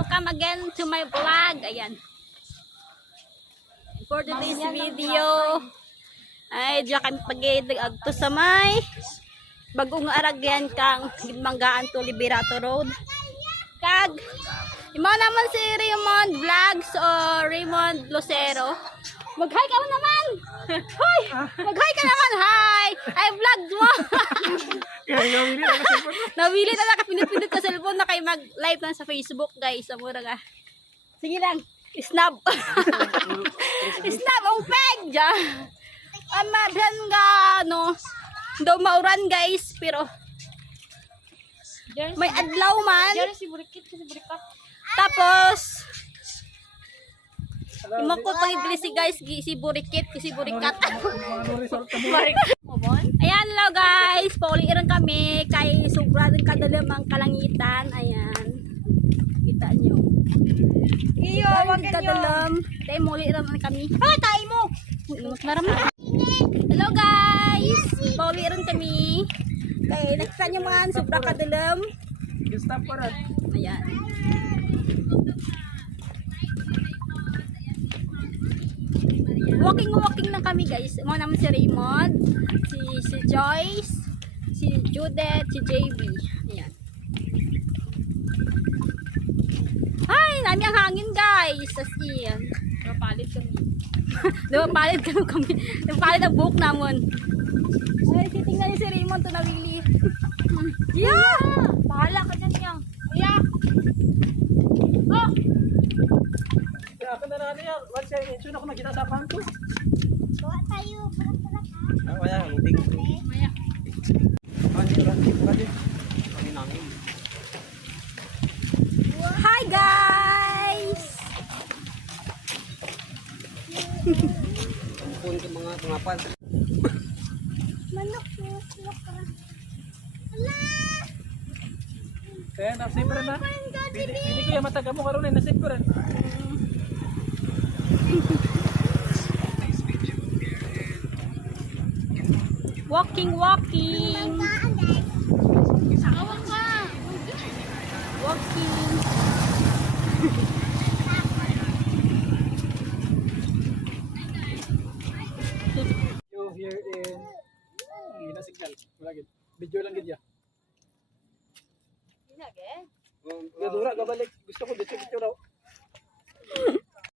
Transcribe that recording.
welcome again to my vlog. Ayan. For today's video, ay diya kami pag-agto sa may bagong aragyan kang Manggaan to Liberato Road. Kag, imo naman si Raymond Vlogs o Raymond Lucero. Mag-hi ka naman! Hoy! Mag-hi ka naman! Hi! Ay, vlog mo! Nawili na nakapinit-pinit ka cellphone na kayo mag-live lang sa Facebook, guys. Amura nga. Sige lang. Snap. Snap ang peg dyan. Amabihan nga, no. Daw mauran, guys. Pero, may adlaw man. Tapos, imakot pang si guys, si Burikit, si Burikat. Ayan, hello guys. Pauliran kami kay sobrang kadalam ang kalangitan. Ayan. Kita nyo. Iyo, wag kadalam. Tayo mauliran kami. Ah, tayo mo. Hello guys. Pauliran kami. Kay nakita nyo man, sobrang kadalam. Ayan. Walking na kami guys. Mga naman si Raymond, si Joyce, si Judith, si JB. Ayan. Ay, nami ang hangin guys. As in. Napalit kami. Napalit ang buhok namon. Ay, titingnan niyo si Raymond to nawili. Yeah! Bahala ka dyan niya. Yeah! Oh! Ako na lang yan. Once I mention ako nakita sa panto. Bawa tayo, balak-balak ha. Wala, hindi ko. Maya. Hi guys! Ampun ke mga pengapan. Manok ka. Ala! Kaya nasib ko rin na. Hindi ko yung mataga mo karoon eh. Nasib ko rin. Walking. Kaan guys. Awang ka. Walking. You here in signal. Wala gid. Video lang gid ya. Gadura ka balik. Gusto ko dito raw.